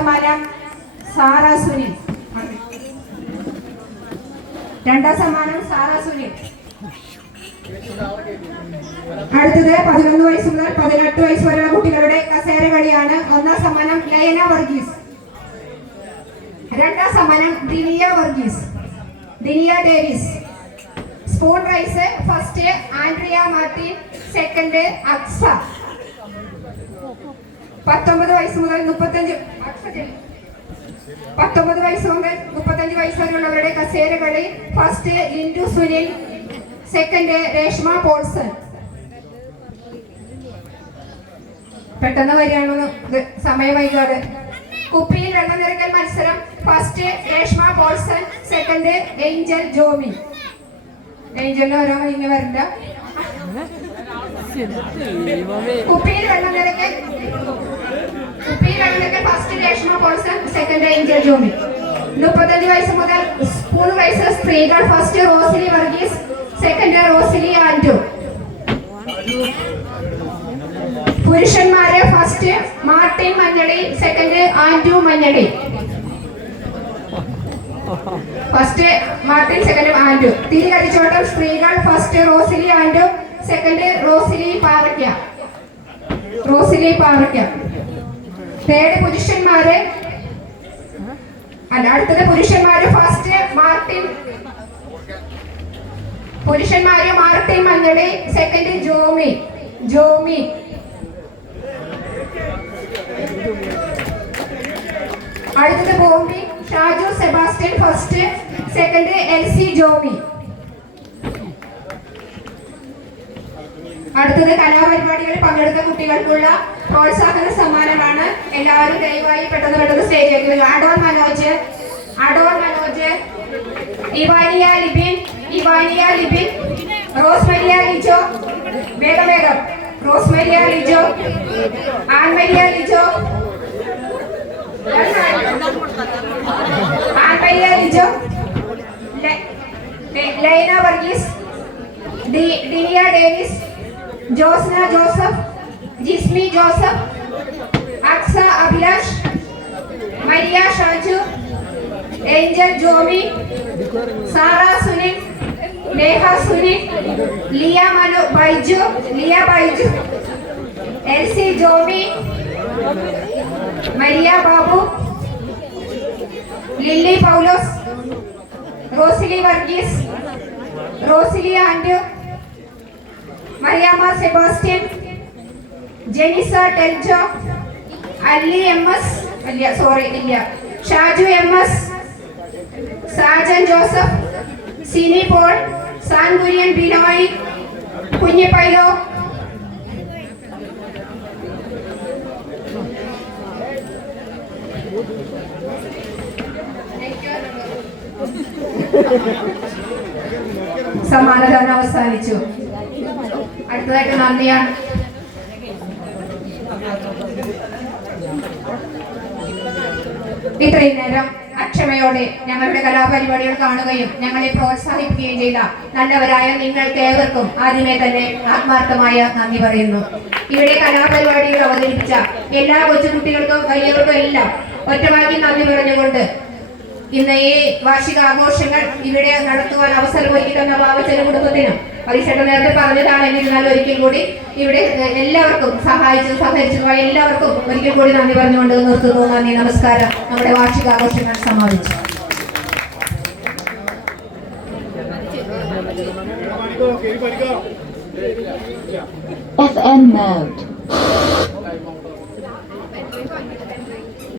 സമ്മാനം സാറ സുനിൽ. രണ്ടാം സമ്മാനം സാറ സുനിൽ. അടുത്തത് 11 വയസ്സ് മുതൽ 18 വയസ്സ് വരെയുള്ള കുട്ടികളുടെ കസേര കളിയാണ്. ഒന്നാം സമ്മാനം ലയന വർഗീസ്. രണ്ടാം സമ്മാനം Diniya Varghese, Diniya Davis. Spoon race first Andrea Martin, second Aksa. 19 വയസ്സ് മുതൽ 35 വയസ്സ് വരെയുള്ളവരുടെ കസേര കളി ഫസ്റ്റ് ലിൻഡു സുനിൽ, സെക്കൻഡ് രേഷ്മ പോൾസൺ. പെട്ടെന്ന് വരികയാണെന്ന് സമയം വൈകാതെ. കുപ്പിയിൽ വെള്ളം നിറയ്ക്കൽ മത്സരം ഫസ്റ്റ് രേഷ്മ പോൾസൺ, സെക്കൻഡ് ഏഞ്ചൽ ജോമി. ഏഞ്ചലിന് ഓരോ കഴിഞ്ഞ് വരണ്ട. കുപ്പിയിൽ വെള്ളം നിറയ്ക്കൽ ഫസ്റ്റ് രേഷ്മ പോൾസൺ, സെക്കൻഡ് ഏഞ്ചൽ ജോമി. 35 വയസ്സ് മുതൽ 3 വയസ്സ് സ്ത്രീകൾ ഫസ്റ്റ് റോസിലി വർഗീസ്, സെക്കൻഡ് റോസിലി ആൻഡു. പുരുഷന്മാര് first Martin Manjali, second Andu Manjali. First Martin, second Andu. തിരികടിച്ചോട്ടം സ്ത്രീകൾ first Rosily Andu, second Rosily Parakka. Third പുരുഷന്മാര് അടുത്തത് പുരുഷന്മാര് ഫസ്റ്റ് മാർട്ടിൻ മഞ്ഞളി, സെക്കൻഡ് ജോമി. അടുത്തത് ബോംബി ഷാജു സെബാസ്റ്റ്യൻ ഫസ്റ്റ്, സെക്കൻഡ് എൽസി ജോമി. അടുത്തത് കലാപരിപാടികളിൽ പങ്കെടുത്ത കുട്ടികൾക്കുള്ള പ്രോത്സാഹന സമ്മാനമാണ്. എല്ലാവരും ദയവായി പെട്ടെന്ന് സ്റ്റേജിലേക്ക് വരും. അഡോൺ മനോജ്, ഇവാനിയ ലിബിൻ, റോസ്മരിയ ലിജോ, വേഗം റോസ്മരിയ ലിജോ, ആൻമരിയ ലിജോ, ലൈന വർഗീസ്, ദിനിയ ഡേവിസ്, ജോസ്ന ജോസഫ്, ജിസ്മി ജോസഫ്, അക്സ അഭിലാഷ്, മരിയ ഷാജു, ഏഞ്ചൽ ജോമി, സാറ സുനിൽ, നേഹ സുനിൽ, ലിയ ബൈജു, എൽസി ജോമി, മരിയ ബാബു, ലില്ലി പൗലോസ്, റോസിലി വർഗീസ്, റോസിലി ആൻഡു, മറിയാമ്മ സെബാസ്റ്റ്യൻ, ജെനിസ ടെൽജോ, ഷാജു MS, സാജൻ ജോസഫ്, സിനി പോൾ, സാൻകുര്യൻ ബിനോയ്, കുഞ്ഞിപ്പൈലോ. സമ്മാനദാനം അവസാനിച്ചു. അടുത്തതായിട്ട് നന്ദിയാണ്. ഇത്രയും നേരം അക്ഷമയോടെ ഞങ്ങളുടെ കലാപരിപാടികൾ കാണുകയും ഞങ്ങളെ പ്രോത്സാഹിപ്പിക്കുകയും ചെയ്ത നല്ലവരായ നിങ്ങൾക്ക് ഏവർക്കും ആദ്യമേ തന്നെ ആത്മാർത്ഥമായ നന്ദി പറയുന്നു. ഇവിടെ കലാപരിപാടികൾ അവതരിപ്പിച്ച എല്ലാ കൊച്ചുകുട്ടികൾക്കും വലിയവർക്കും എല്ലാം ഒറ്റവാക്കി നന്ദി പറഞ്ഞുകൊണ്ട് ഇന്ന് ഈ വാർഷികാഘോഷങ്ങൾ ഇവിടെ നടത്തുവാൻ അവസരമൊരുക്കി തന്ന പാവച്ചന കുടുംബത്തിനും പരീക്ഷയുടെ നേരത്തെ പറഞ്ഞതാണ്. എന്നിരുന്നാൽ ഒരിക്കൽ കൂടി ഇവിടെ എല്ലാവർക്കും സഹകരിച്ചതുമായ എല്ലാവർക്കും ഒരിക്കൽ കൂടി നന്ദി പറഞ്ഞുകൊണ്ട് നിർത്തുന്നു. നന്ദി, നമസ്കാരം. നമ്മുടെ വാർഷികാഘോഷങ്ങൾ സമാപിച്ചു. FM mode.